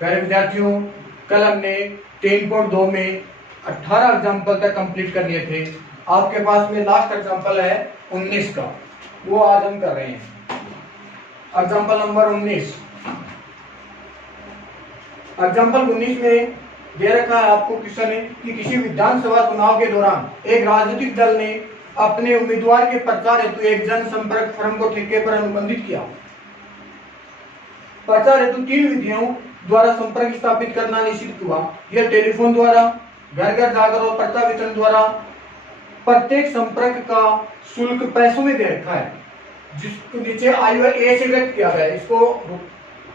प्यारे विद्यार्थियों, कल हमने 3.2 में 18 एग्जाम्पल तक कंप्लीट कर लिए थे। आपके पास में लास्ट एग्जाम्पल है 19 का, वो आज हम कर रहे हैं। Example number 19। एग्जाम्पल 19 में दे रखा है आपको क्वेश्चन है कि किसी विधानसभा चुनाव के दौरान एक राजनीतिक दल ने अपने उम्मीदवार के प्रचार हेतु एक जनसंपर्क फर्म को ठेके पर अनुबंधित किया। प्रचार हेतु 3 विधियों द्वारा संपर्क स्थापित करना निश्चित हुआ। यह टेलीफोन द्वारा, घर घर जाकर और पर्चा वितरण द्वारा। प्रत्येक संपर्क का शुल्क पैसों में दे रखा है, जिसको नीचे आयु ए से व्यक्त किया गया है। इसको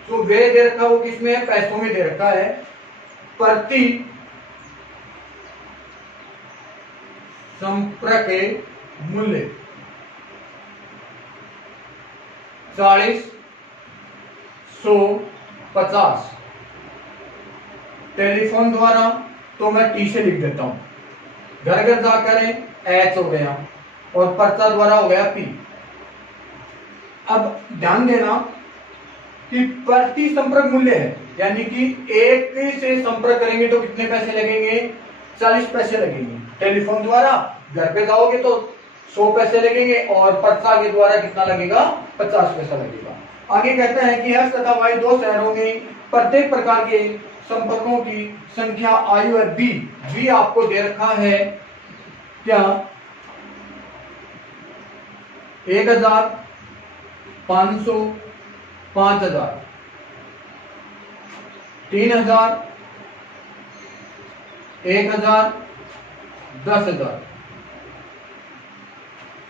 जो वे दे रखा है वो किसमें है? पैसों में दे रखा है। प्रति संपर्क मूल्य 40, 100, 50। टेलीफोन द्वारा तो मैं टी से लिख देता हूं, घर घर जाकर एच हो गया और पर्चा द्वारा हो गया पी। अब ध्यान देना कि प्रति संपर्क मूल्य है, यानी कि एक से संपर्क करेंगे तो कितने पैसे लगेंगे? 40 पैसे लगेंगे। टेलीफोन द्वारा घर पे जाओगे तो 100 पैसे लगेंगे और पर्चा के द्वारा कितना लगेगा? 50 पैसा लगेगा। आगे कहते हैं कि एक्स तथा वाई 2 शहरों में प्रत्येक प्रकार के संपर्कों की संख्या आयु है बी। बी आपको दे रखा है क्या? 1000, 500, 5000, 3000, 1000, 10,000।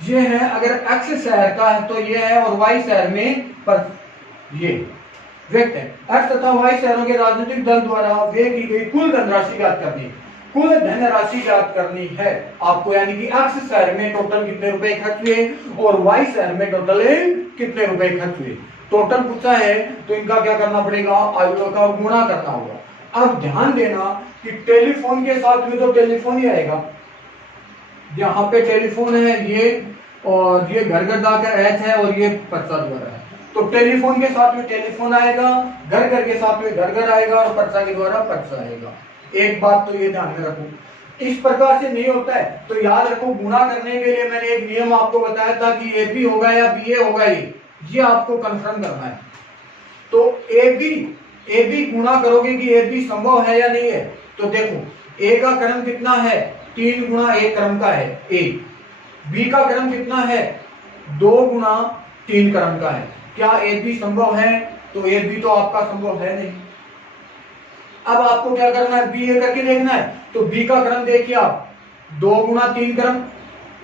ये है अगर एक्स शहर का है तो ये है, और वाई शहर में पर ये व्यक्त है। एक्स तथा वाई शहरों के राजनीतिक दल द्वारा व्यय की गई कुल धनराशि ज्ञात करनी, कुल धनराशि ज्ञात करनी है आपको, यानी कि एक्स शहर में टोटल कितने रुपए खर्च हुए और वाई शहर में टोटल कितने रुपए खर्च हुए। टोटल पूछा है तो इनका क्या करना पड़ेगा? आयु का गुणा करना होगा। अब ध्यान देना कि टेलीफोन के साथ में तो टेलीफोन ही आएगा। यहाँ पे टेलीफोन है ये, और ये घर घर जाकर एच है और ये पर्चा द्वारा है, तो टेलीफोन के साथ में टेलीफोन आएगा, घर घर के साथ में घर घर आएगा और पर्चा के द्वारा पर्चा आएगा। एक बात तो ये ध्यान में रखो, इस प्रकार से नहीं होता है तो याद रखो, गुणा करने के लिए मैंने एक नियम आपको बताया था कि ए बी होगा या बी ए होगा, ये आपको कंफर्म करना है। तो ए बी गुणा करोगे कि ए बी संभव है या नहीं है, तो देखो ए का क्रम कितना है? 3 गुणा ए क्रम का है ए। बी का क्रम कितना है? 2 गुणा 3 क्रम का है। क्या ए बी संभव है? तो ए बी तो आपका संभव है नहीं। अब आपको क्या करना है? बी ए करके देखना है, तो बी का क्रम देखिए आप, 2 गुणा 3 क्रम।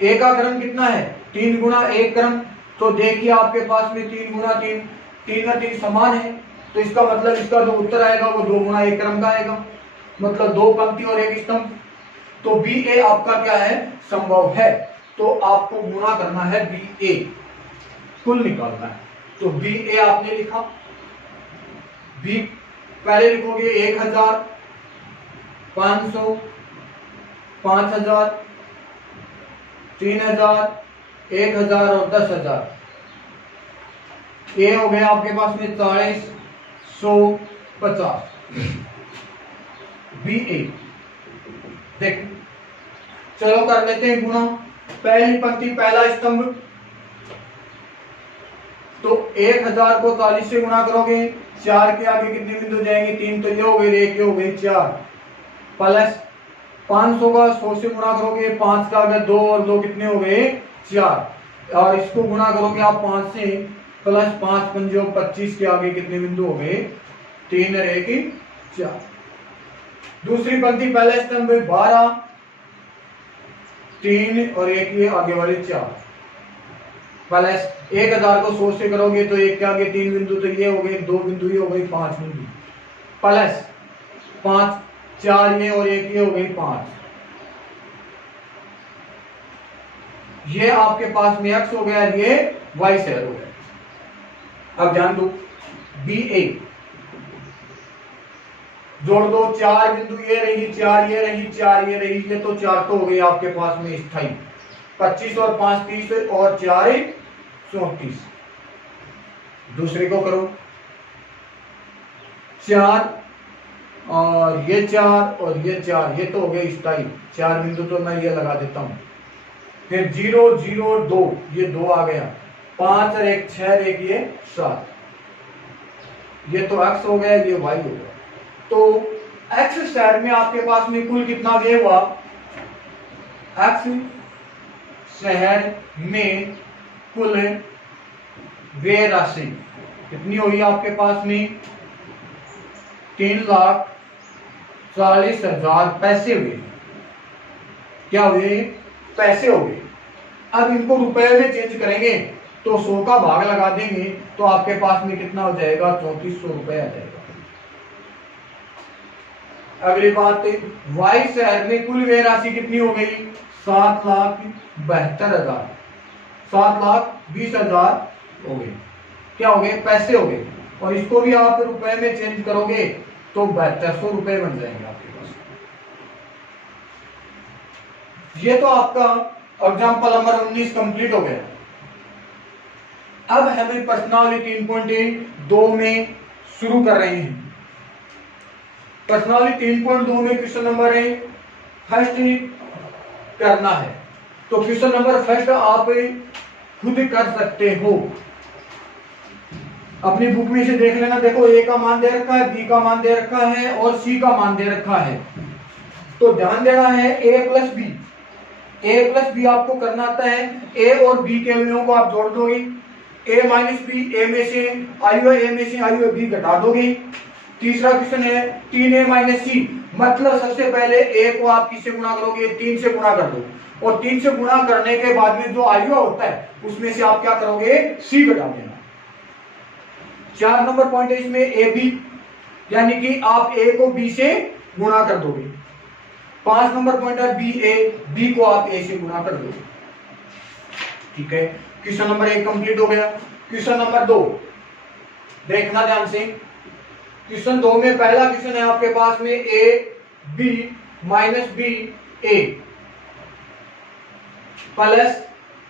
ए का क्रम कितना है? 3 गुणा 1 क्रम। तो देखिए आपके पास में 3 गुणा 3, 3 और 3 समान है, तो इसका मतलब इसका जो उत्तर आएगा वो 2 गुणा 1 क्रम का आएगा, मतलब 2 पंक्ति और 1 स्तंभ। तो बी ए आपका क्या है? संभव है। तो आपको गुणा करना है बी ए, कुल निकालना है। तो बी ए आपने लिखा, बी पहले लिखोगे 1000, 500, 5000, 3000, 1000 और 10,000। ए हो गया आपके पास में 40, 100, 50। बी ए देख, चलो कर लेते हैं गुणा। पहली पंक्ति पहला स्तंभ, तो 1000 को 40 से गुणा करोगे, 4 के आगे कितने बिंदु जाएंगे? 3, तो ये हो गए 1, ये हो गए 4, प्लस 500 का 100 से गुणा करोगे, 5 का आगे 2 और 2 कितने हो गए? 4, और इसको गुणा करोगे आप 5 से, प्लस 5 पंजो 25 के आगे कितने बिंदु हो गए? 3 और 1 4। दूसरी पंक्ति पहले स्तंभ 12, 3 और 1 ये आगे वाले 4, प्लस 1000 को 100 से करोगे तो 1 के आगे 3 बिंदु, तो ये हो गए 2 बिंदु, ये हो गई 5 बिंदु, प्लस 5, 4 ये और 1 ये हो गई 5। ये आपके पास में एक्स हो गया, ये वाई शहर हो गया। अब ध्यान दो, बी ए जोड़ दो, 4 बिंदु ये रही, 4 ये रही, 4 ये रही, ये तो 4 तो हो गई आपके पास में स्थायी। 25 और 5 30 और 4 34। दूसरे को करो, 4 और ये 4 और ये 4, ये तो हो गए इस टाइप 4 बिंदु, तो मैं ये लगा देता हूँ। फिर 0 0 2, ये 2 आ गया, 5 और 1 6 और 1 ये 7, ये तो x हो गया, ये y हो गया। तो x साइड में आपके पास में कुल कितना वेव हुआ? x शहर में कुल व्यय राशि कितनी हुई आपके पास में? 3,40,000 पैसे हुए। क्या हुए? पैसे हो गए। अब इनको रुपए में चेंज करेंगे तो 100 का भाग लगा देंगे तो आपके पास में कितना हो जाएगा? 3400 रुपए आ जाएगा। अगली बात, वाई शहर में कुल व्यय राशि कितनी हो गई? 7,72,000, 7,20,000 हो गए। क्या हो गए? पैसे हो गए। और इसको भी आप रुपए में चेंज करोगे तो 7200 रुपए बन जाएंगे आपके पास। ये तो आपका एग्जाम्पल नंबर 19 कंप्लीट हो गया। अब हमें पर्सनालिटी 3.2 में शुरू कर रहे हैं। पर्सनालिटी 3.2 में क्वेश्चन नंबर है फर्स्ट करना है। तो क्वेश्चन नंबर फर्स्ट आप खुद कर सकते हो, अपनी बुक में से देख लेना। देखो ए का मान दे रखा है, बी का मान दे रखा है और सी का मान दे रखा है। तो ध्यान देना है ए plus B, A plus B आपको करना आता है। ए और बी के वैल्यूओं को आप जोड़ दोगे, ए माइनस बी, ए में से आई हुआ ए में से आई हुआ बी घटा दोगे। तीसरा क्वेश्चन है 3a माइनस सी, मतलब सबसे पहले ए को आप किससे गुणा करोगे? 3 से गुणा कर दो, और 3 से गुणा करने के बाद में जो आई हुआ होता है उसमें से आप क्या करोगे? सी घटा देना। 4 नंबर पॉइंट है इसमें ए बी, यानी कि आप ए को बी से गुणा कर दोगे। 5 नंबर पॉइंट है बी ए, बी को आप ए से गुणा कर दोगे। ठीक है, क्वेश्चन नंबर 1 कंप्लीट हो गया। क्वेश्चन नंबर 2 देखना ध्यान से। क्वेश्चन 2 में पहला क्वेश्चन है आपके पास में A B minus B A plus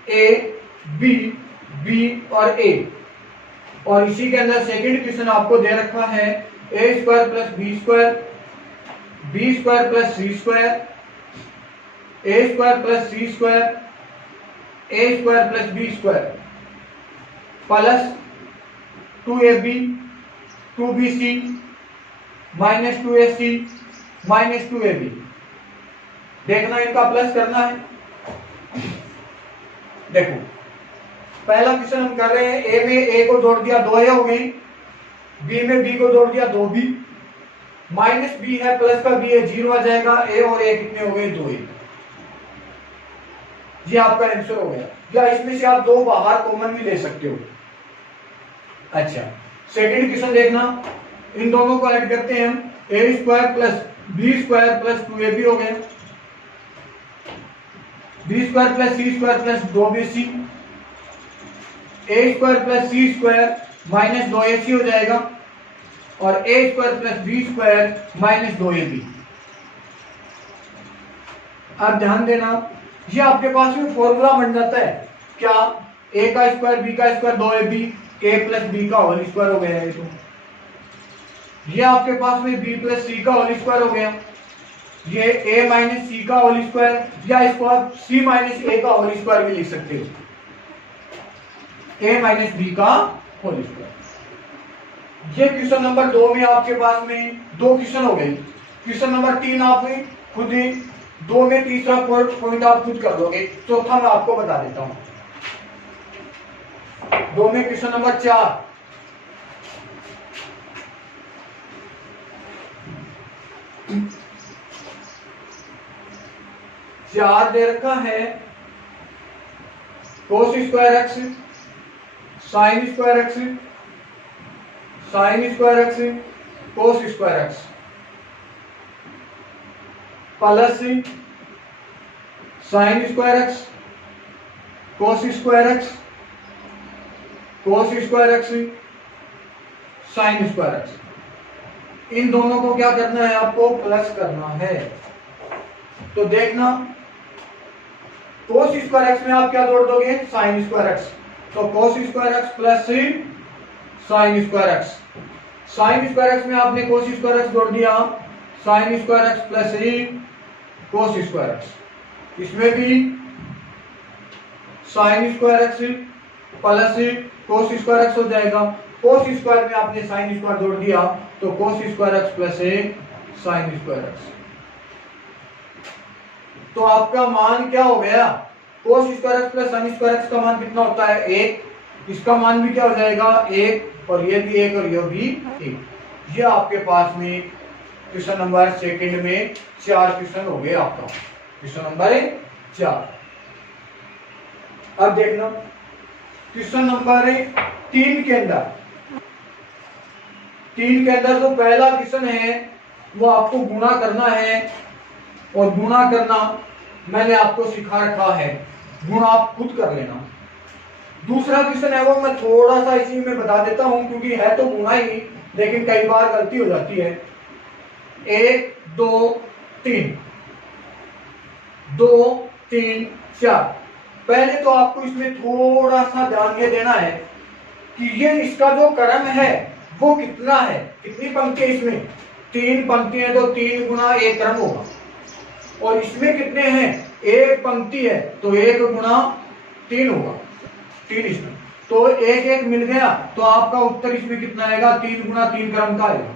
A B B और ए, और इसी के अंदर सेकंड क्वेश्चन आपको दे रखा है a square plus b square, b square plus c square, a square plus c square, a square plus b square plus 2ab 2bc minus 2ac minus 2ab। देखना इनका प्लस करना है। देखो पहला क्वेश्चन हम कर रहे हैं, ए में ए को जोड़ दिया 2a हो गई, बी में बी को जोड़ दिया 2b, माइनस बी है प्लस का बी है 0 आ जाएगा, ए और ए कितने हो गए? 2a। ये आपका आंसर हो गया। या इसमें से आप 2 बाहर कॉमन भी ले सकते हो। अच्छा, सेकंड क्वेश्चन देखना, इन दोनों को ऐड करते हैं हम, a square plus b square plus 2ab हो गया, b square plus c square plus 2bc, a square plus c square minus 2ac हो जाएगा, और a square plus b square minus 2ab। अब ध्यान देना, ये आपके पास में फॉर्मूला बन जाता है क्या? ए का स्क्वायर बी का स्क्वायर 2ab, ए प्लस बी का होल स्क्वायर हो गया है। तो ये आपके पास में बी प्लस सी का होल स्क्वायर हो गया, ये ए माइनस सी का होल स्क्वायर, या इसको आप सी माइनस ए का होल स्क्वायर भी लिख सकते हो, ए माइनस बी का होल स्क्वायर। ये क्वेश्चन नंबर 2 में आपके पास में 2 क्वेश्चन हो गए। क्वेश्चन नंबर 3 आप खुद ही 2 में तीसरा पॉइंट आप खुद कर दोगे, चौथा मैं आपको बता देता हूं। 2 में क्वेश्चन नंबर 4, चार दे रखा है cos square x sine square x, sine square x cos square x plus sine square x cos square x, cos square x sine square x. इन दोनों को क्या करना है? आपको प्लस करना है। तो देखना, कोस स्क्वायर एक्स में आप क्या जोड़ दोगे? Sine square x. तो cos square x plus sine square x, sine square x में आपने कोस स्क्वायर एक्स जोड़ दिया sine square x plus a cos square x, इसमें भी sine square x plus cos square x हो जाएगा। Cos square में आपने साइन स्क्वायर जोड़ दिया तो कोस स्क्वायर एक्स प्लस ए साइन स्क्वायर एक्स। तो आपका मान क्या हो गया, cos square x plus sine square x का मान कितना होता है 1, इसका मान भी क्या हो जाएगा 1, और ये भी 1 और ये भी 1। ये आपके पास में क्वेश्चन नंबर सेकंड में 4 क्वेश्चन हो गए आपका, क्वेश्चन नंबर 4। अब देखना क्वेश्चन नंबर 3 के अंदर, 3 के अंदर जो पहला क्वेश्चन है वो आपको गुणा करना है, और गुणा करना मैंने आपको सिखा रखा है, गुणा आप खुद कर लेना। दूसरा क्वेश्चन है वो मैं थोड़ा सा इसी में बता देता हूं क्योंकि है तो गुणा ही, लेकिन कई बार गलती हो जाती है। 1 2 3 2 3 4। पहले तो आपको इसमें थोड़ा सा ध्यान ये देना है कि ये इसका जो क्रम है वो कितना है, कितनी पंक्ति है इसमें, 3 पंक्ति है तो 3 गुना 1 क्रम होगा, और इसमें कितने हैं 1 पंक्ति है तो 1 गुना 3 होगा, 3 इसमें तो 1 1 मिल गया, तो आपका उत्तर इसमें कितना आएगा 3 गुना 3 क्रम का आएगा।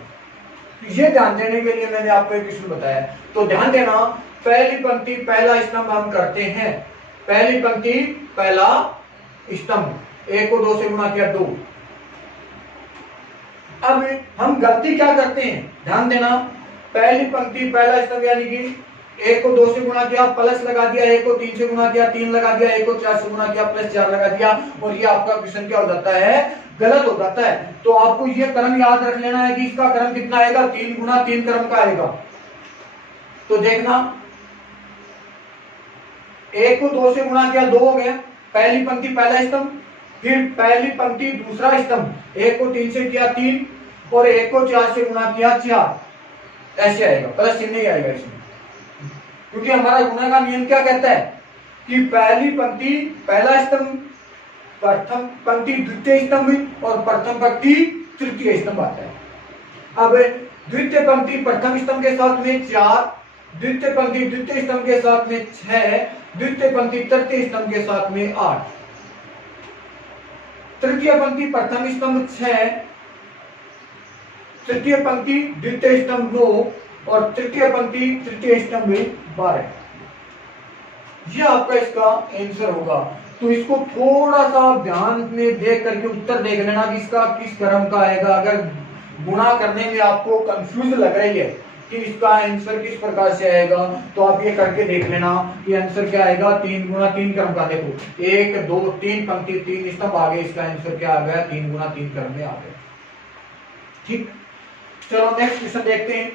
ये ध्यान देने के लिए मैंने आपको एक क्वेश्चन बताया। तो ध्यान देना, पहली पंक्ति पहला स्तंभ हम करते हैं, पहली पंक्ति पहला स्तंभ, 1 को 2 से गुणा किया 2। अब हम गलती क्या करते हैं, ध्यान देना, पहली पंक्ति पहला स्तंभ यानी कि 1 को 2 से गुणा किया प्लस लगा दिया, 1 को 3 से गुणा किया 3 लगा दिया, 1 को 4 से गुणा किया प्लस 4 लगा दिया, और ये आपका क्वेश्चन क्या हो जाता है, गलत हो जाता है। तो आपको ये क्रम याद रख लेना है कि इसका क्रम कितना आएगा, 3 गुना 3 क्रम का आएगा। तो देखना 1 को 2 से गुणा किया 2 हो गया, पहली पंक्ति पहला स्तंभ, फिर पहली पंक्ति दूसरा स्तंभ, 1 को 3 से किया 3 और 1 को 4 से गुणा किया 4, ऐसे आएगा, प्लस चिन्ह नहीं आएगा इसमें, क्योंकि हमारा गुणा का नियम क्या कहता है कि पहली पंक्ति पहला स्तंभ, प्रथम पंक्ति द्वितीय स्तंभ और प्रथम पंक्ति तृतीय स्तंभ आता है। अब द्वितीय पंक्ति प्रथम स्तंभ के साथ में 4, द्वितीय पंक्ति द्वितीय स्तंभ के साथ में 6, द्वितीय पंक्ति तृतीय स्तंभ के साथ में 8, तृतीय पंक्ति प्रथम स्तंभ 6, तृतीय पंक्ति द्वितीय स्तंभ 9 और तृतीय पंक्ति तृतीय स्तंभ में 12। यह आपका इसका आंसर होगा। तो इसको थोड़ा सा ध्यान में देख करके उत्तर देख लेना कि इसका किस क्रम का आएगा। अगर गुणा करने में आपको कंफ्यूज लग रही है कि इसका आंसर किस प्रकार से आएगा, तो आप ये करके देख लेना कि आंसर क्या आएगा, 3 गुना 3 क्रम का। देखो 1 2 3 पंक्ति 3 स्तंभ आ गए, इसका आंसर क्या आ गया, 3 गुना 3 क्रम में आ गया। ठीक, चलो नेक्स्ट क्वेश्चन देखते हैं।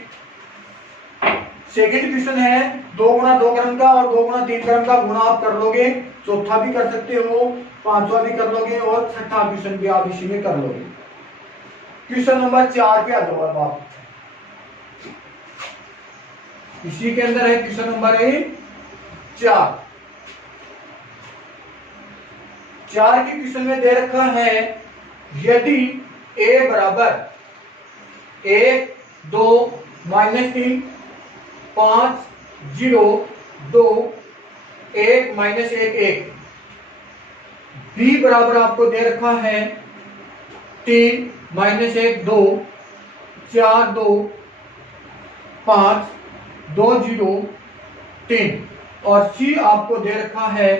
सेकंड क्वेश्चन है 2 गुना 2 क्रम का और 2 गुना 3 क्रम का गुणा आप कर लोगे, चौथा भी कर सकते हो, पांचवा भी कर लोगे और छठा क्वेश्चन भी आप इसी में कर लोगे। क्वेश्चन नंबर 4 पे आ जाओ अब आप, इसी के अंदर है क्वेश्चन नंबर 4। 4 के क्वेश्चन में दे रखा है यदि a बराबर 1 2 -3 5 0 2 1 -1 1, b बराबर आपको दे रखा है 3 -1 2 4 2 5 2 0 3, और c आपको दे रखा है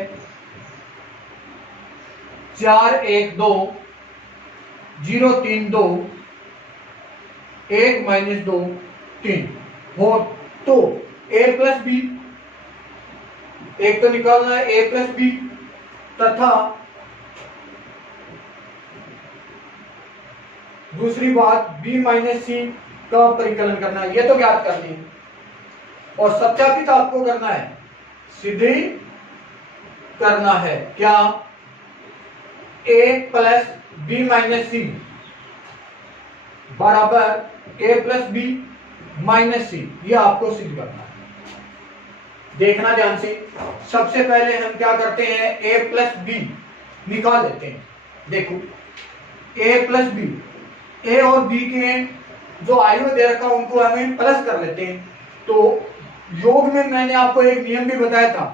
4 1 2 0 3 2 1 -2 3 हो। तो a प्लस बी, एक तो निकालना है a प्लस बी, तथा दूसरी बात b माइनस सी का परिकलन करना है, ये तो ज्ञात करनी है, और सत्यापित आपको करना है, सिद्धि करना है। क्या, a plus b minus c बराबर a प्लस बी माइनस सी, ये आपको सिद्ध करना है। देखना ध्यान से, सबसे पहले हम क्या करते हैं, a प्लस बी निकाल लेते हैं। देखो a प्लस बी, a और b के जो आई में दे रखा उनको हमें प्लस कर लेते हैं। तो योग में मैंने आपको एक नियम भी बताया था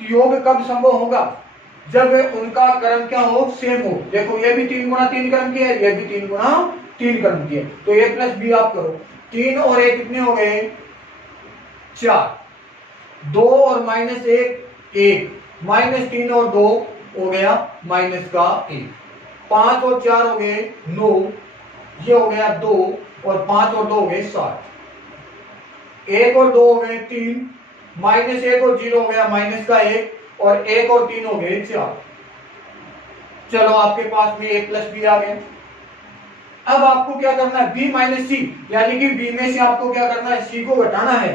कि योग कब संभव होगा, जब उनका क्रम क्या हो, सेम हो। देखो ये भी 3 गुना 3 क्रम की है, ये भी 3 गुना 3 क्रम की है। तो a प्लस बी आप करो, 3 और 1 कितने हो गए 4, 2 और -1 1, -3 और 2 हो गया -1, 5 और 4 हो गए 9, ये हो गया 2 और 5 और 2 हो गए 7, 1 और 2 हो गए 3, -1 और 0 हो गया -1 और 1 और 3 हो गए 4। चलो आपके पास में a प्लस बी आ गए। अब आपको क्या करना है, b माइनस सी, यानी कि b में से आपको क्या करना है, c को घटाना है,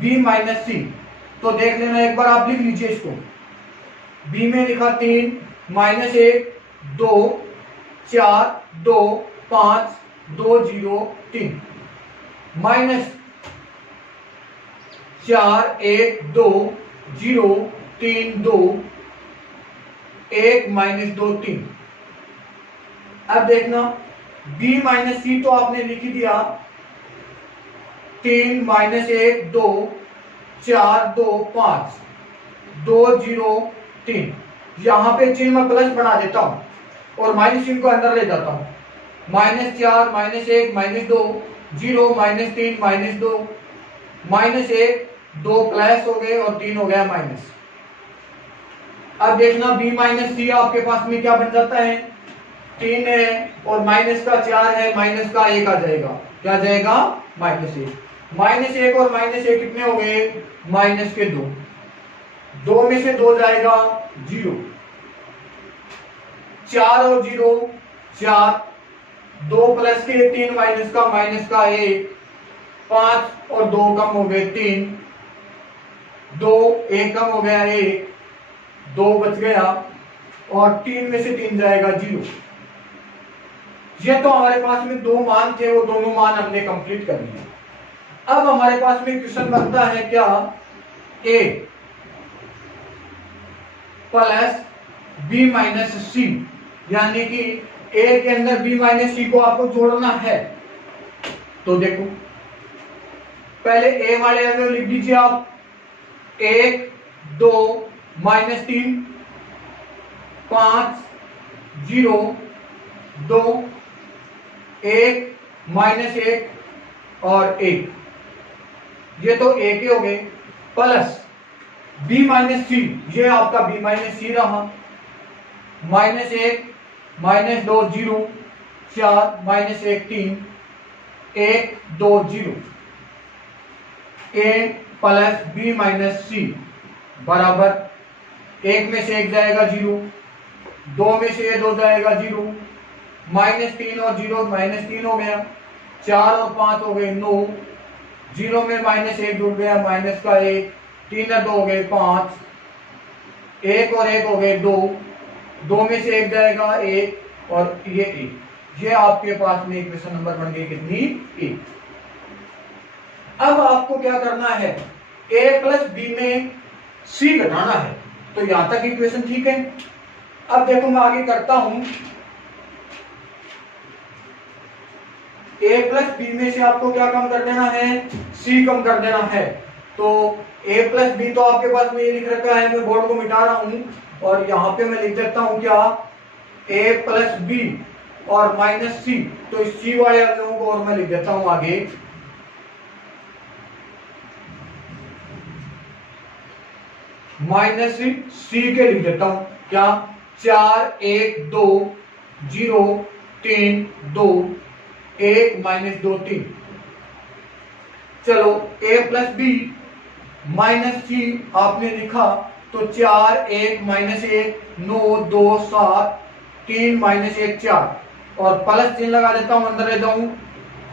b माइनस सी। तो देख लेना एक बार, आप लिख लीजिए इसको। b में लिखा 3 -1 2 4 2 5 2 0 3 माइनस 4 1 2 0 3 2 1 -2 3। अब देखना b माइनस सी तो आपने लिख ही दिया, 3 -1 2 4 2 5 2 0 3। यहां पे चिन्ह में प्लस बना देता हूं और माइनस चिन्ह को अंदर ले जाता हूं, -4 -1 -2 0 -3 -2 -1 2 प्लस हो गए और 3 हो गया माइनस। अब देखना b माइनस सी आपके पास में क्या बन जाता है, 3 है और माइनस का 4 है, माइनस का 1 आ जाएगा, क्या जाएगा -1। -1 और -1 कितने हो गए, माइनस के 2, 2 में से 2 जाएगा 0, 4 और 0 4, 2 प्लस के 3 माइनस का 1, 5 और 2 कम हो गए 3, 2 1 कम हो गया 1, 2 बच गया और 3 में से 3 जाएगा 0। ये तो हमारे पास में 2 मान थे, वो दोनों मान हमने कंप्लीट कर लिए। अब हमारे पास में क्वेश्चन बनता है क्या, a प्लस b माइनस सी, यानी कि a के अंदर b माइनस सी को आपको जोड़ना है। तो देखो पहले a वाले अंदर लिख दीजिए आप, 1 2 -3 5 0 2 1 -1 और 1, ये तो a के हो गए, प्लस b माइनस सी, ये आपका b माइनस सी रहा, -1 -2 0 4 -1 3 1 2 0, a plus b minus c बराबर 1 में से 1 जाएगा 0, 2 में से 2 जाएगा 0, -3 और 0 -3 हो गया, 4 और 5 हो गए 9, 0 में -1 जुड़ गया, माइनस का 1, 3 और 2 हो गए 5, 1 और 1 हो गए 2, 2 में से 1 जाएगा 1 और ये 1। ये आपके पास में इक्वेशन नंबर बन गई कितनी, 1। अब आपको क्या करना है, a प्लस बी में c घटाना है। तो यहां तक इक्वेशन ठीक है। अब देखो मैं आगे करता हूं, a प्लस बी में से आपको क्या कम कर देना है, c कम कर देना है। तो a प्लस बी तो आपके पास में ये लिख रखा है, मैं बोर्ड को मिटा रहा हूं और यहाँ पे मैं लिख देता हूं क्या, a प्लस बी और माइनस सी। तो इस c वाले अंकों को और मैं लिख देता हूं आगे, माइनस सी के लिख देता हूं क्या, 4 1 2 0 3 2 1 -2 3। चलो a प्लस बी माइनस सी आपने लिखा, तो 4 1 -1 9 2 7 3 -1 4 और प्लस चिन्ह लगा देता हूं, अंदर ले जाऊं,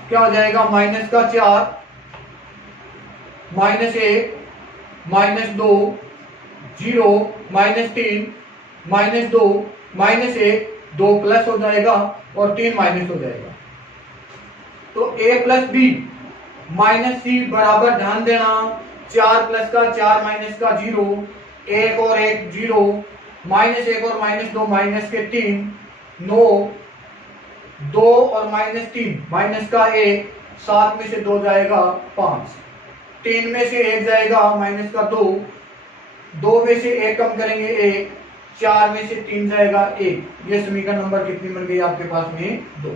क्या हो जाएगा, माइनस का 4 -1 -2 0 -3 -2 -1 2 प्लस हो जाएगा और 3 माइनस हो जाएगा। तो a plus b minus c बराबर, ध्यान देना, 4 प्लस का 4 माइनस का 0, 1 और 1 0, -1 और -2 माइनस के 3 9, 2 और -3 माइनस का 1 7 में से 2 जाएगा 5, 3 में से 1 जाएगा माइनस का 2, 2 में से 1 कम करेंगे 1, 4 में से 3 जाएगा 1। ये समीकरण नंबर कितनी बन गई आपके पास में 2।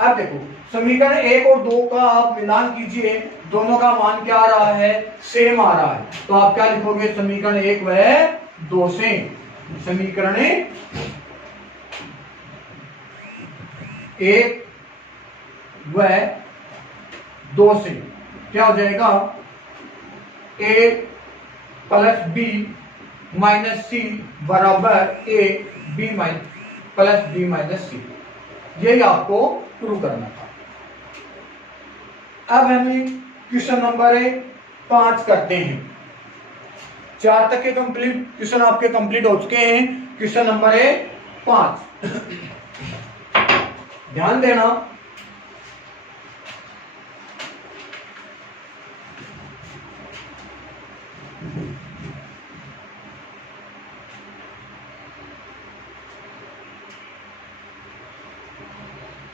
अब देखो समीकरण 1 और 2 का आप मिलान कीजिए, दोनों का मान क्या आ रहा है, सेम आ रहा है। तो आप क्या लिखोगे, समीकरण 1 व 2 से, समीकरण 1 व 2 से क्या हो जाएगा, a plus b minus c बराबर a b plus b minus c. यही आपको प्रूव करना था। अब हमें क्वेश्चन नंबर 5 करते हैं। 4 तक के कंप्लीट क्वेश्चन आपके कंप्लीट हो चुके हैं। क्वेश्चन नंबर 5 ध्यान देना।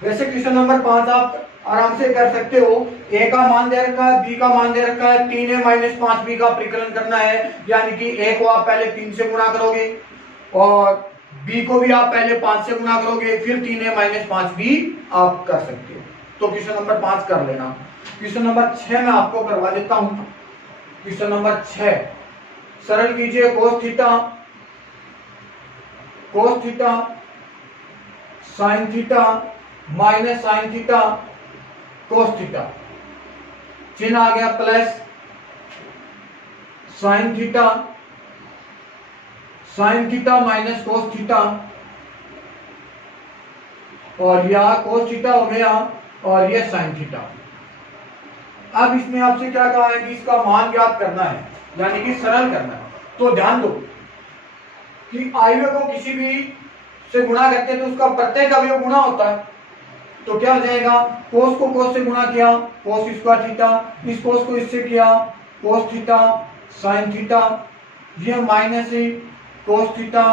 वैसे क्वेश्चन नंबर 5 आप आराम से कर सकते हो। ए का मान दे रखा है, बी का मान दे रखा है, 3a माइनस 5b का परिकलन करना है, यानी कि ए को आप पहले 3 से गुणा करोगे और बी को भी आप पहले 5 से गुणा करोगे, फिर 3a माइनस 5b आप कर सकते हो। तो क्वेश्चन नंबर 5 कर लेना। क्वेश्चन नंबर 6 मैं आपको करवा देता हूं। क्वेश्चन नंबर 6 सरल कीजिए। कोस theta sine theta minus sign theta cos theta, चिन्ह आ गया plus, sine theta minus cos theta, और यह कोस थीटा हो गया और यह साइन थीटा। अब इसमें आपसे क्या कहा है कि इसका मान ज्ञात करना है, यानी कि सरल करना है। तो ध्यान दो कि अवयव को किसी भी से गुणा करते हैं तो उसका प्रत्येक अवयव गुणा होता है। तो क्या हो जाएगा, कोस को कोस से गुणा किया कोस स्क्वायर थीटा, इस कोस को इससे किया कोस थीटा साइन थीटा, ये minus cos theta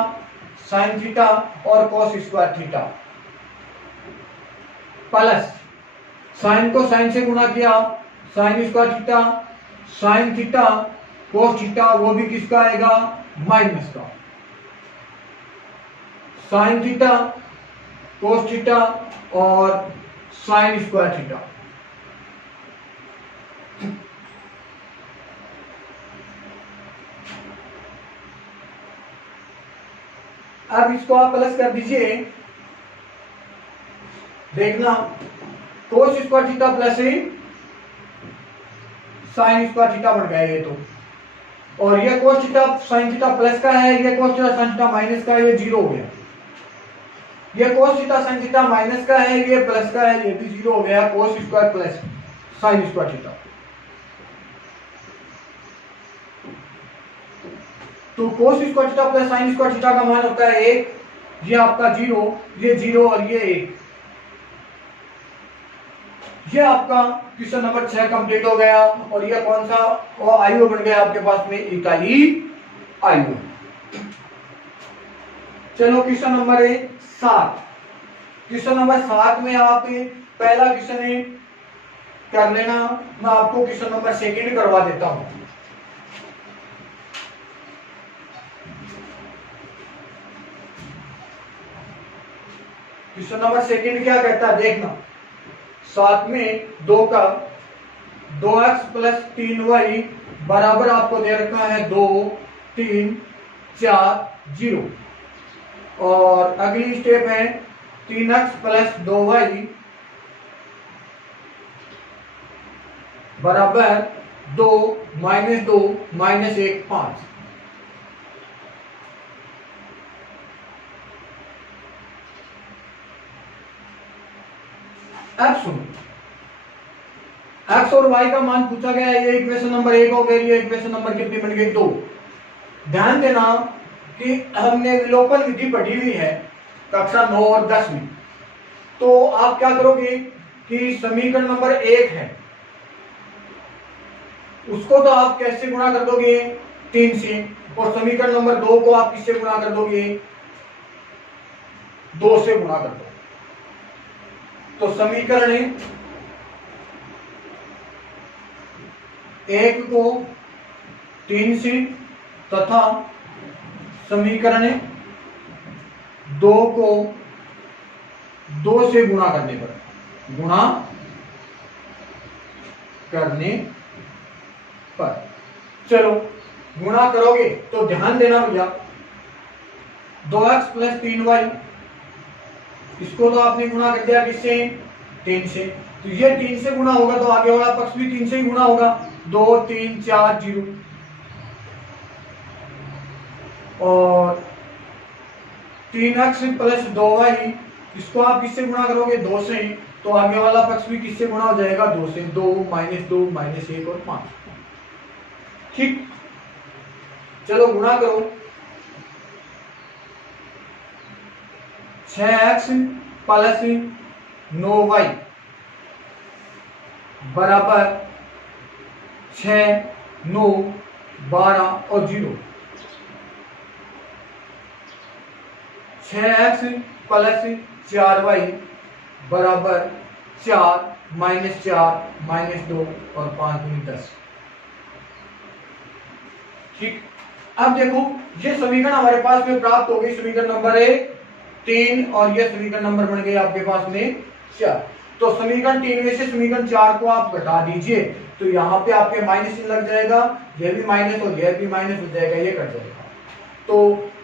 sine theta और cos square theta, plus sine को साइन से गुणा किया sine square theta sine theta cos theta, वो भी किसका आएगा, माइनस का, साइन थीटा कोस थीटा और साइन स्क्वायर थीटा। अब इसको आप प्लस कर दीजिए, देखना cos square theta plus sine square theta बन गया ये तो, और ये cos theta sine theta plus का है, ये cos theta sine theta minus का है, ये जीरो हो गया। ये cos theta sine theta minus का है, ये प्लस का है, ये भी जीरो हो गया। Cos square plus sine square theta, तो cos square theta plus sine square theta का मान होता है 1, ये आपका 0, ये 0 और ये 1। ये आपका क्वेश्चन नंबर 6 कंप्लीट हो गया। और ये कौन सा आयु बन गया आपके पास में, इकाई आयु। चलो क्वेश्चन नंबर 7। क्वेश्चन नंबर 7 में आप पहला क्वेश्चन कर लेना, मैं आपको क्वेश्चन नंबर 2 करवा देता हूं। क्वेश्चन नंबर 2 क्या कहता है देखना। 7 में 2 का 2x प्लस 3y बराबर आपको दे रखा है 2 3 4 0, और अगली स्टेप है 3x प्लस 2y बराबर 2 माइनस 1 5। अब सुनो, x और y का मान पूछा गया है, ये इक्वेशन नंबर 1 हो गई, ये इक्वेशन नंबर कितनी बन गई 2। ध्यान देना कि हमने विलोपन विधि पढ़ी हुई है कक्षा 9 और 10 में। तो आप क्या करोगे कि समीकरण नंबर 1 है उसको तो आप कैसे गुणा कर दोगे 3 से, और समीकरण नंबर 2 को आप किससे गुणा कर दोगे 2 से गुणा कर दो। तो समीकरण 1 को 3 से तथा समीकरण 2 को 2 से गुणा करने पर चलो गुणा करोगे तो ध्यान देना भैया, 2x प्लस 3y, इसको तो आपने गुणा कर दिया किससे? 3 से। तो ये 3 से गुणा होगा तो आगे वाला पक्ष भी 3 से ही गुणा होगा। 2 3 4 0 और 3x प्लस 2y, इसको आप किससे गुणा करोगे? 2 से। तो आगे वाला पक्ष भी किससे गुणा हो जाएगा? 2 से। 2 -2 -1 और 5। ठीक, चलो गुणा करो। 6x प्लस 9y बराबर 6 9 12 और 0। 6x प्लस 4y बराबर 4 -4 -2 और 5 दूनी 10। ठीक, अब देखो ये समीकरण हमारे पास में प्राप्त हो गई, समीकरण नंबर 3 और ये समीकरण नंबर बन गई आपके पास में 4। तो समीकरण 3 में से समीकरण 4 को आप घटा दीजिए तो यहाँ पे आपके माइनस लग जाएगा, ये भी माइनस और ये भी माइनस हो जाएगा, ये कट जाएगा। तो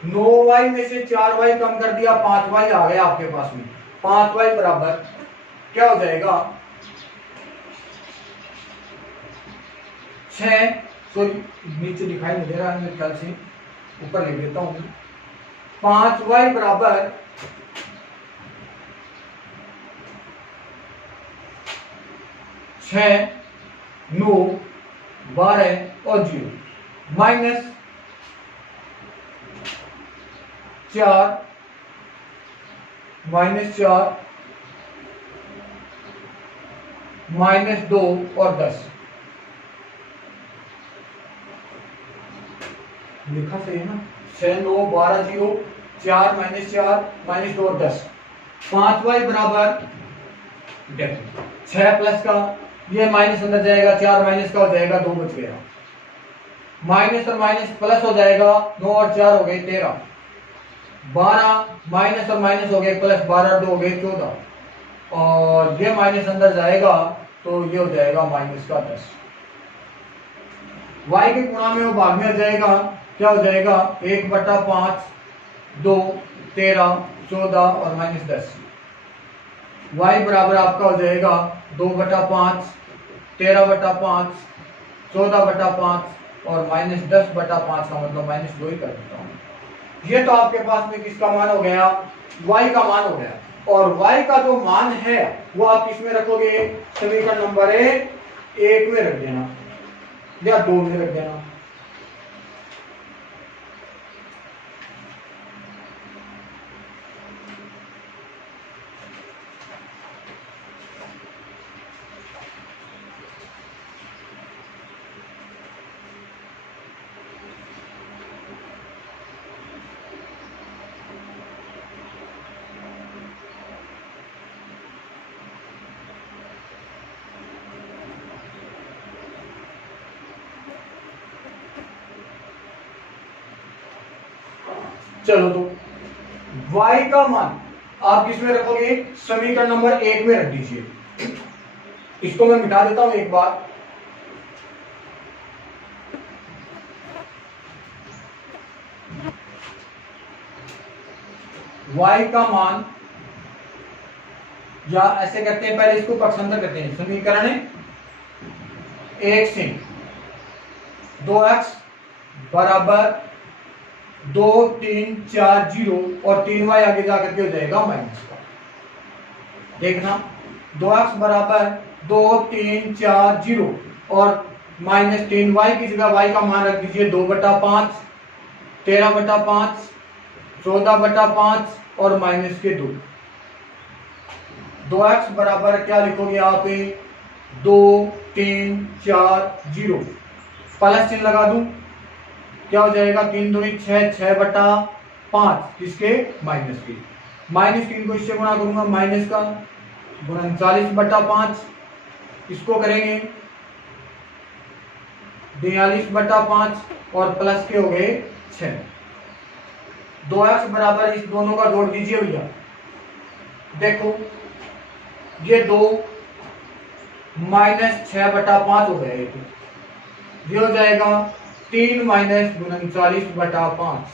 9y में से 4y कम कर दिया, 5y आ गया आपके पास में। 5y बराबर क्या हो जाएगा? 6, सॉरी नीचे दिखाई नहीं दे रहा है मेरे ख्याल से, ऊपर लिख देता हूं। 5y बराबर 6 9 12 और 0 माइनस 4 -2 और 10। लिखा सही है ना? 6 9 12 0 4 -4 -2 और 10। 5y बराबर 6 प्लस का ये माइनस अंदर जाएगा, 4 माइनस का हो जाएगा, 2 बच गया। माइनस और माइनस प्लस हो जाएगा, 9 और 4 हो गए 13। 12 माइनस और माइनस हो गए प्लस, 12 और 2 हो गए 14 और ये माइनस अंदर जाएगा तो ये हो जाएगा माइनस का 10। y के गुणा में वो भाग में आ जाएगा, क्या हो जाएगा? 1/5 2 13 14 और -10। y बराबर आपका हो जाएगा 2/5 13/5 14/5 और -10/5 का मतलब -2 ही कर देता हूँ। ये तो आपके पास में किसका मान हो गया? y का मान हो गया। और y का जो मान है वो आप किसमें रखोगे? समीकरण नंबर 1 में रख देना या 2 में रख देना। चलो तो y का मान आप किसमें रखोगे? समीकरण नंबर 1 में रख दीजिए। इसको मैं मिटा देता हूं एक बार। y का मान, या ऐसे करते हैं, पहले इसको पक्षांतर करते हैं। समीकरण 1 से 2x बराबर 2 3 4 0 और 3y आगे जाकर के हो जाएगा माइनस का। देखना 2x बराबर 2 3 4 0 और -3y की जगह y का मान रख दीजिए 2/5 13/5 14/5 और -2। 2x बराबर क्या लिखोगे आप? 2 3 4 0 प्लस चिन्ह लगा दूं, क्या हो जाएगा? 3 दूनी 6 6/5 किसके? माइनस के। -3 को इससे गुणा करूंगा, माइनस का 39/5 इसको करेंगे 42/5 और प्लस के हो गए 6। 2x बराबर इस दोनों का जोड़ दीजिए भैया। देखो ये 2 -6/5 हो गया, ये हो जाएगा 3 - 39/5,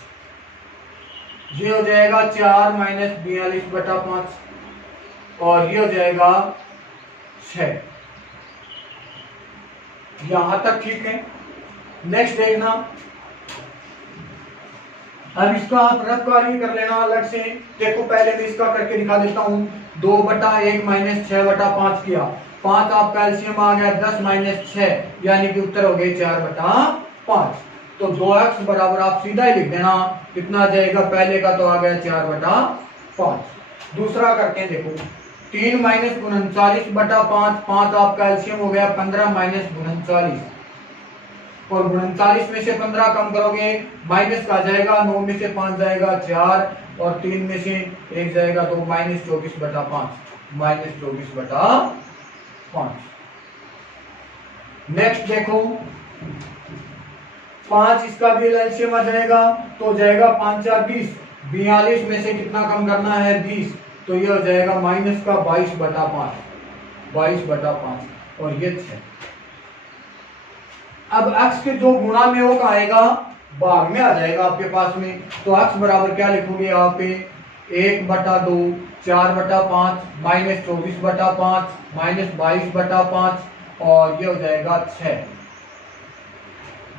ये हो जाएगा 4 - 42/5 और ये हो जाएगा 6। यहां तक ठीक है। नेक्स्ट देखना, अब इसका आप रफ कार्य कर लेना अलग से। देखो पहले मैं इसका करके दिखा देता हूं। 2/1 - 6/5 किया, 5 आपका एलसीएम आ गया 10 - 6 यानी कि उत्तर हो गए 4/5। तो 2x बराबर आप सीधा ही लिख देना, कितना आ जाएगा, पहले का तो आ गया 4/5। दूसरा करते हैं, देखो 3 - 39/5, 5 आपका एलसीएम हो गया 15 - 39 और 39 में से 15 कम करोगे माइनस का जाएगा, 9 में से 5 जाएगा 4 और 3 में से 1 जाएगा 2, -24/5, -24/5। नेक्स्ट देखो 5 इसका भी एलसीएम आ जाएगा तो हो जाएगा 5 - 4 = 20, 42 में से कितना कम करना है 20, तो ये हो जाएगा माइनस का 22/5 और ये 6। अब x के जो गुणा में वो आएगा भाग में आ जाएगा आपके पास में, तो x बराबर क्या लिखोगे यहाँ पे 1/2 4/5 -24/5 -22/5 और ये हो जाएगा 6।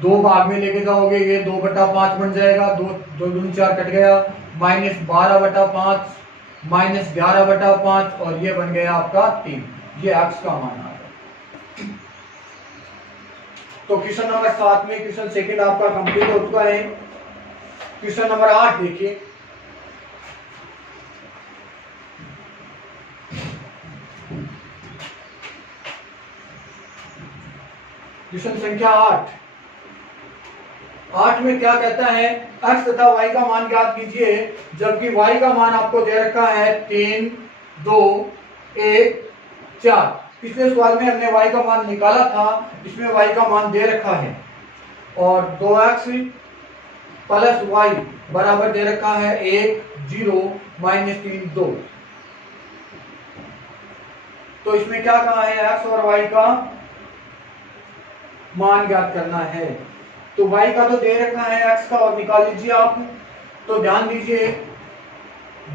2 भाग में लेके जाओगे ये 2/5 बन जाएगा, 2 दूनी 4 कट गया, -12/5 -11/5 और ये बन गया आपका 3। ये x का मान आ गया। तो क्वेश्चन नंबर 7 में क्वेश्चन सेकंड आपका कंप्लीट हो चुका है। क्वेश्चन नंबर 8 देखिए, क्वेश्चन संख्या 8 में क्या कहता है, x तथा y का मान ज्ञात कीजिए, जबकि y का मान आपको दे रखा है 3 2 1 4। पिछले सवाल में हमने y का मान निकाला था, इसमें y का मान दे रखा है और 2x प्लस y बराबर दे रखा है 1 0 -3 2। तो इसमें क्या कहा है, x और y का मान ज्ञात करना है। तो y का तो दे रखा है x का और निकाल लीजिए आप। तो ध्यान दीजिए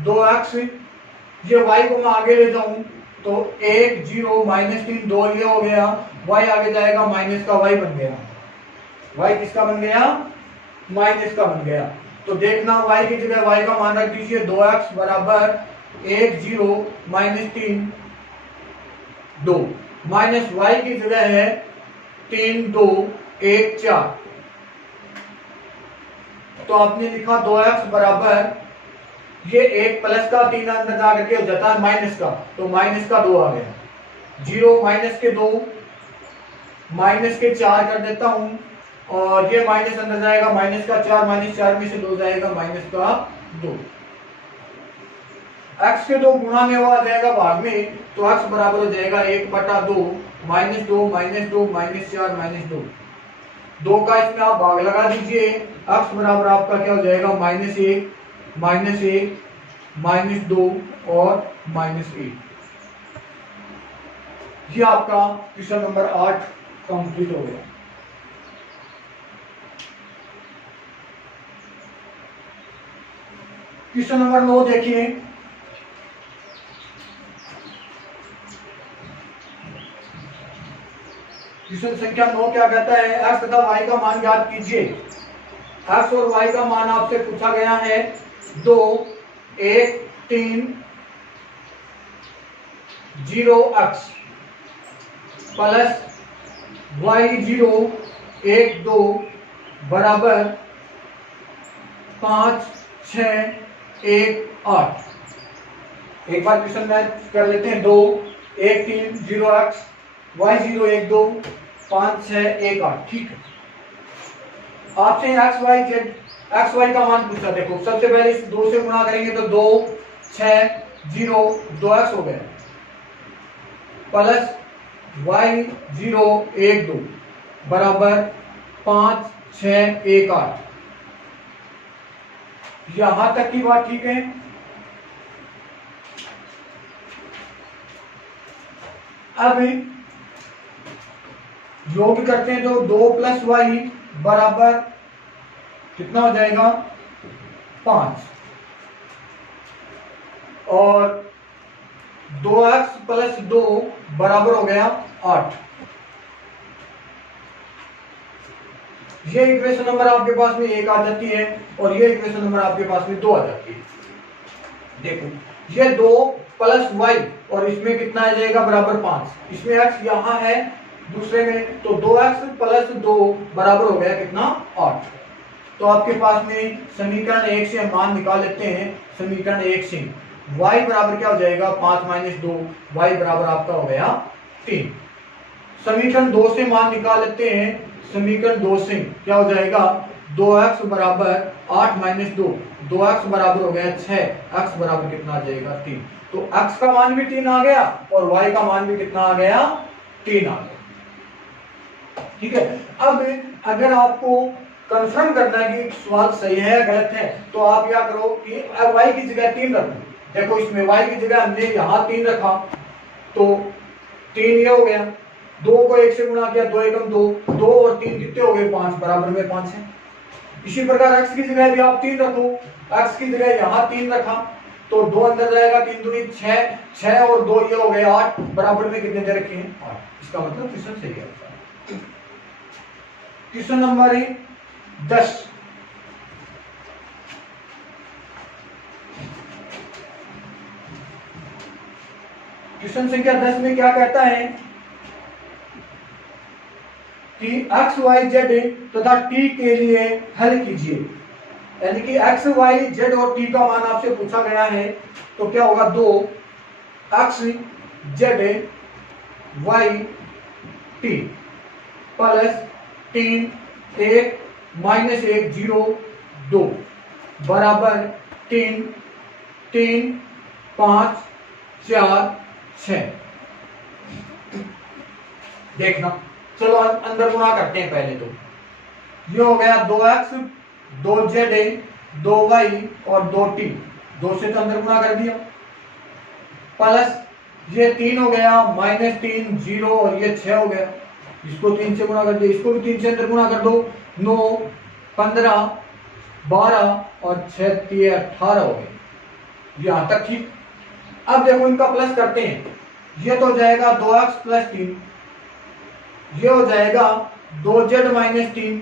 2x, ये y को मैं आगे ले जाऊं तो 1 0 -3 2 ये हो गया, y आगे जाएगा माइनस का y बन गया, y किसका बन गया, माइनस का बन गया। तो देखना y की जगह y का मान रख दीजिए, 2x बराबर 1 0 -3 2 माइनस y की जगह है 3 2 1 4। तो आपने लिखा 2x बराबर ये 1 प्लस का 3 अंदर जा करके हो जाता है माइनस का, तो माइनस का 2 आ गया, 0 माइनस के 2 माइनस के 4 कर देता हूं और ये माइनस अंदर जाएगा, माइनस का 4 -4 में से 2 जाएगा माइनस का 2। x के 2 गुणा में वो आ जाएगा भाग में, तो x बराबर हो जाएगा 1/2 -2 -2 -4 -2। 2 का इसमें आप भाग लगा दीजिए, x बराबर आपका क्या हो जाएगा -1 -2 और -1। ये आपका क्वेश्चन नंबर 8 कंप्लीट हो गया। क्वेश्चन नंबर 9 देखिए, क्वेश्चन संख्या 9 क्या कहता है, x तथा y का मान ज्ञात कीजिए। x और y का मान आपसे पूछा गया है 2 1 3 0x प्लस y 0 1 2 बराबर 5 6 1 8। एक बार क्वेश्चन में कर लेते हैं, 2 1 3 0x y 0 1 2 5 6 1 8। ठीक है, आपसे एक्स वाई का मान पूछा। देखो सबसे पहले इस 2 से गुणा करेंगे तो 2 6 0 2x हो गया, प्लस y 0 1 2 बराबर 5 6 1 8। यहां तक की बात ठीक है। अब योग करते हैं तो 2 + y बराबर कितना हो जाएगा 5 और 2x + 2 बराबर हो गया 8। ये इक्वेशन नंबर आपके पास में 1 आ जाती है और ये इक्वेशन नंबर आपके पास में 2 आ जाती है। देखो ये 2 + y और इसमें कितना आ जाएगा बराबर 5। इसमें x यहां है दूसरे में, तो 2x + 2 बराबर हो गया कितना 8। तो आपके पास में समीकरण 1 से हम मान निकाल लेते हैं। समीकरण 1 से y बराबर क्या हो जाएगा 5 - 2, y बराबर आपका हो गया 3। समीकरण 2 से मान निकाल लेते हैं। समीकरण 2 से क्या हो जाएगा 2x बराबर 8 - 2, 2x बराबर हो गया 6, x बराबर कितना आ जाएगा 3। तो x का मान भी 3 आ गया और y का मान भी कितना आ गया 3 आ गया। ठीक है। अब अगर आपको कंफर्म करना है कि सवाल सही है या गलत है तो आप क्या करो कि अब y की जगह 3 रखो। देखो इसमें y की जगह हमने यहां 3 रखा तो 3 ये हो गया, 2 को 1 से गुणा किया, 2 एकम 2, 2 और 3 कितने हो गए 5, बराबर में 5 है। इसी प्रकार x की जगह भी आप 3 रखो, x की जगह यहां 3 रखा तो 2 अंदर जाएगा, 3 दूनी 6, 6 और 2 ये हो गए 8, बराबर में कितने दे रखे हैं 8। इसका मतलब क्वेश्चन सही है। Question number 10। क्वेश्चन संख्या 10 में क्या कहता है कि x y z तथा t के लिए हल कीजिए। यानी कि x y z और t का मान आपसे पूछा गया है तो क्या होगा 2 x z y t plus 3 1 -1 0 2 बराबर 3 3 5 4 6। देखना चलो अंदर गुणा करते हैं। पहले तो ये हो गया 2x 2z 2y और 2t, 2 से तो अंदर गुणा कर दिया, प्लस ये 3 हो गया -3 0 और ये 6 हो गया, इसको 3 से गुणा कर दिया, इसको भी 3 से अंदर गुणा कर दो, 9 15 12 और 6 3 18 हो गए। यहां तक ठीक। अब देखो इनका प्लस करते हैं। ये तो हो जाएगा 2x + 3, ये हो जाएगा 2z - 3,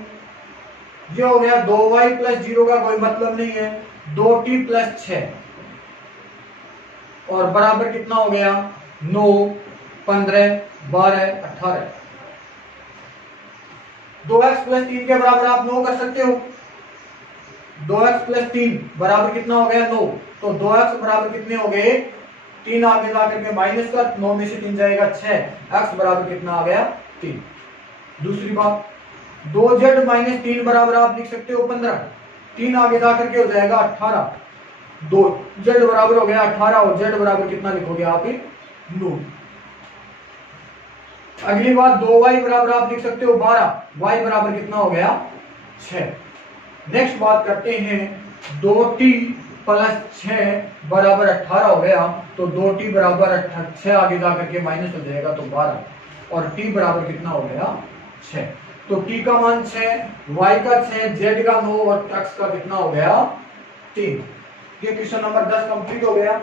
ये हो गया 2y + 0 का कोई मतलब नहीं है, 2t + 6 और बराबर कितना हो गया 9 15 12 18। 2x + 3 के बराबर आप 9 कर सकते हो। 2x + 3 बराबर कितना हो गया 9, तो 2x बराबर कितने हो गए 3 आगे जाकर के माइनस का 9 में से 3 जाएगा 6, x बराबर कितना आ गया 3। दूसरी बात 2z - 3 बराबर आप लिख सकते हो 15, 3 आगे जाकर के हो जाएगा 18, 2z बराबर हो गया 18 और z बराबर कितना लिखोगे आप 9। अगली बात 2y बराबर आप लिख सकते हो 12, y बराबर कितना हो गया 6। नेक्स्ट बात करते हैं 2t + 6 बराबर 18 हो गया, तो 2t बराबर 6 आगे जाकर के माइनस हो जाएगा तो 12 और t बराबर कितना हो गया 6। तो t का मान 6, y का 6, z का 9 और x का कितना हो गया 3। ये क्वेश्चन नंबर 10 कंप्लीट हो गया।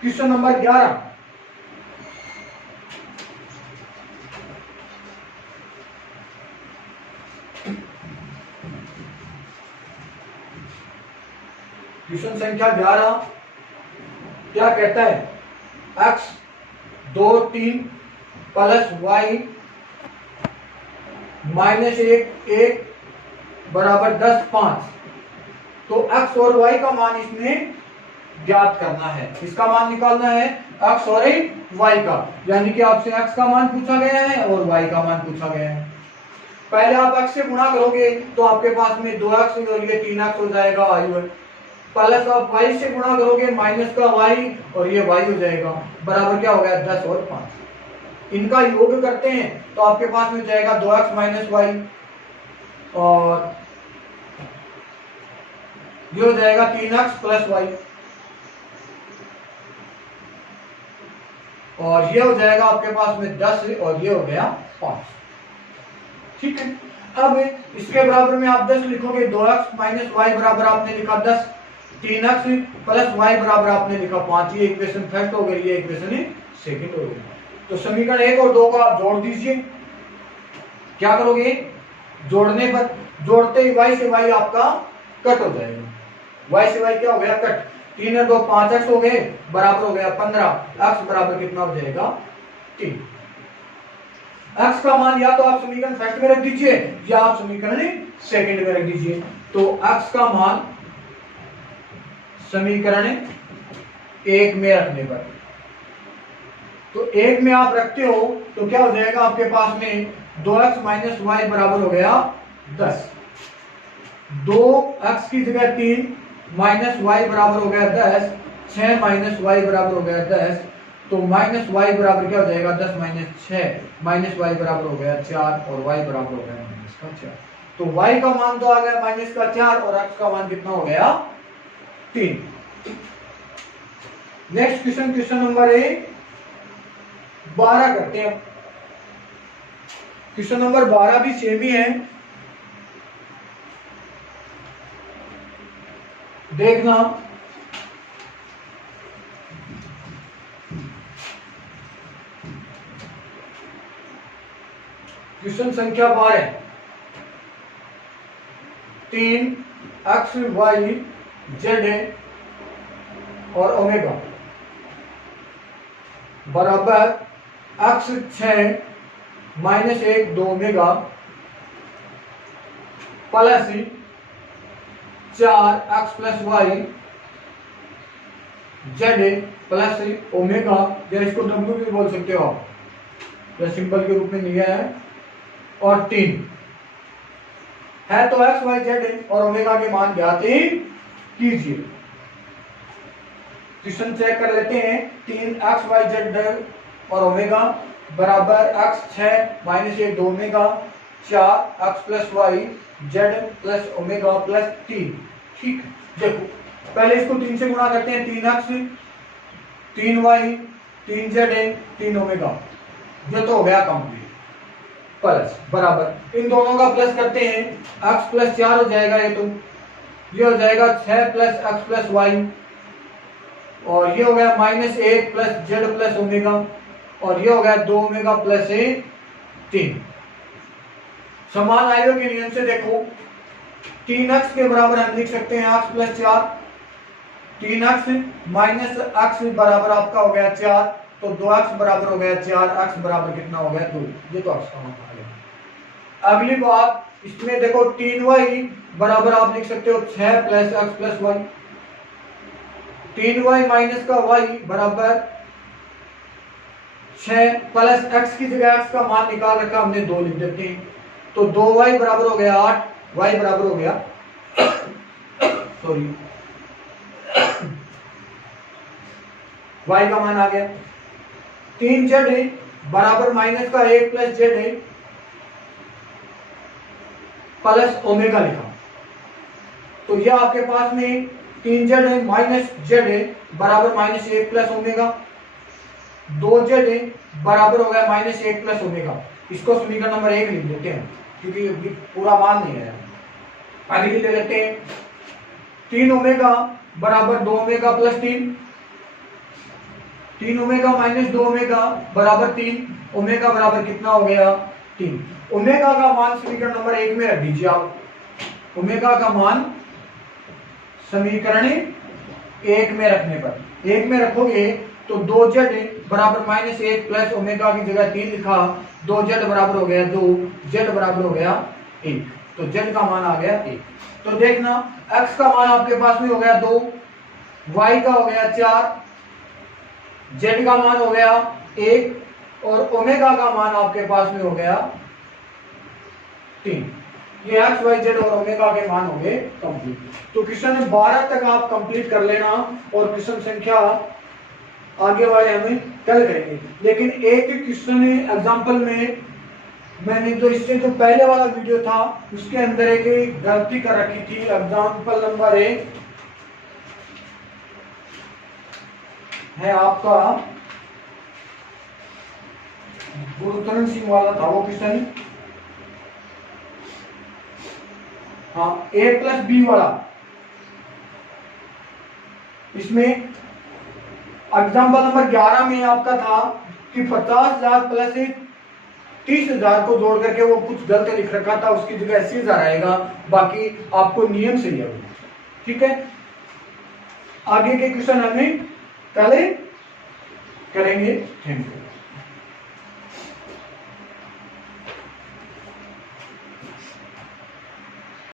Question number 11। क्वेश्चन संख्या 11 क्या कहता है x 2 3 + y -1 1 बराबर 10 5। तो x और y का मान इसमें ज्ञात करना है। इसका मान निकालना है x और y का, यानी कि आपसे x का मान पूछा गया है और y का मान पूछा गया है। पहले आप x से गुणा करोगे तो आपके पास में 2x और ये 3x हो जाएगा y, प्लस आप y से गुणा करोगे माइनस का y और ये y हो जाएगा, बराबर क्या हो गया 10 और 5। इनका योग करते हैं तो आपके पास में जाएगा 2x माइनस वाई, और ये हो जाएगा 3x प्लस वाई, और ये हो जाएगा आपके पास में 10 और ये हो गया 5। ठीक है, अब इसके बराबर में आप 10 लिखोगे, 2x माइनस वाई बराबर आपने लिखा 10, 3x प्लस वाई बराबर आपने लिखा 5। ये इक्वेशन फर्स्ट हो गई, ये इक्वेशन सेकंड हो गई। तो समीकरण 1 और 2 को आप जोड़ दीजिए। क्या करोगे, जोड़ने पर, जोड़ते ही y से y आपका कट हो जाएगा। y से y क्या हो गया, कट। 3 और 2 5x हो गए, बराबर हो गया 15। x बराबर कितना हो जाएगा, 3। x का मान या तो आप समीकरण फर्स्ट में रख दीजिए या आप समीकरण सेकंड में रख दीजिए। तो x का मान समीकरण 1 में रखने पर, तो 1 में आप रखते हो तो क्या हो जाएगा आपके पास में 2x माइनस वाई बराबर हो गया 10। 2x की जगह 3 माइनस वाई बराबर हो गया 10, 6 माइनस वाई बराबर हो गया 10। तो माइनस वाई बराबर क्या हो जाएगा, 10 माइनस 6 माइनस वाई बराबर हो गया 4, और वाई बराबर हो गया माइनस का 4। तो वाई का मान तो आ गया माइनस का 4 और x का मान कितना हो गया, 3। नेक्स्ट क्वेश्चन, क्वेश्चन नंबर 12 करते हैं। क्वेश्चन नंबर 12 भी सेम ही है, देखना। क्वेश्चन संख्या 12, 3x y z और ओमेगा बराबर x 6 minus 1 2 omega plus 4x plus Y Z plus omega, या इसको w भी बोल सकते हो आप, या सिंपल के रूप में लिया है, और 3 है। तो x y z और ओमेगा के मान ज्ञात कीजिए। क्वेश्चन चेक कर लेते हैं। 3x y z और ओमेगा बराबर x 6 minus 1 2 omega 4x plus Y Z plus omega plus 3। ठीक है, देखो पहले इसको 3 से गुणा करते हैं। 3x 3y 3z 3 ओमेगा, ये तो हो गया कंप्लीट। प्लस बराबर इन दोनों का प्लस करते हैं, x प्लस 4 हो जाएगा, ये हो जाएगा 6 प्लस x प्लस वाई, और ये हो गया minus 1 plus Z plus omega, और ये हो गया 2 ओमेगा प्लस 3। समान आयोग के नियम से देखो 3x के बराबर हम लिख सकते हैं x plus 4, 3x minus x बराबर आपका हो गया 4, तो 2x बराबर हो गया 4, x बराबर कितना हो गया 2। ये तो x का मान आ गया। अगली बात इसमें देखो 3y बराबर आप लिख सकते हो 6 plus x plus Y, 3y minus का y बराबर 6 प्लस x की जगह x का मान निकाल रखा हमने 2 लिख देते हैं, तो 2y बराबर हो गया 8, y बराबर हो गया सॉरी y का मान आ गया। 3z बराबर माइनस का 1 प्लस z प्लस ओमेगा लिखा, तो यह आपके पास में 3z माइनस z बराबर माइनस 1 प्लस ओमेगा, 2z बराबर हो गया माइनस 1 प्लस ओमेगा। इसको समीकरण नंबर 1 लिख देते हैं क्योंकि पूरा मान नहीं है। आगे ले लेते हैं 3 ओमेगा बराबर 2 omega plus 3, 3 omega minus 2 omega बराबर 3, ओमेगा बराबर कितना हो गया 3। ओमेगा का मान समीकरण नंबर 1 में रख दीजिए आप। ओमेगा का मान समीकरण 1 में रखने पर, 1 में रखोगे तो 2z बराबर माइनस 1 प्लस ओमेगा की जगह 3 लिखा, 2z बराबर हो गया 2, z बराबर हो गया 1, तो z का मान आ गया 1। तो देखना x का मान आपके पास में हो गया 2, y का हो गया 4, z का मान हो गया 1 और ओमेगा का मान आपके पास में हो गया 3। ये x, y, z और ओमेगा के मान हो गए कंप्लीट। तो क्वेश्चन 12 तक आप कंप्लीट कर लेना और क्वेश्चन संख्या आगे वाले हमें कल करेंगे। लेकिन एक क्वेश्चन एग्जांपल में मैंने जो इससे जो पहले वाला वीडियो था उसके अंदर एक गलती कर रखी थी। एग्जांपल नंबर 1 है आपका गुरुचरण सिंह वाला था वो क्वेश्चन। हाँ, A+B वाला। इसमें एग्जाम्पल नंबर 11 में आपका था कि 50,000 प्लस 30,000 को जोड़ करके वो कुछ गलत लिख रखा था, उसकी जगह 80,000 आएगा, बाकी आपको नियम से लिया। ठीक है, आगे के क्वेश्चन हमें कल करेंगे। Thank you.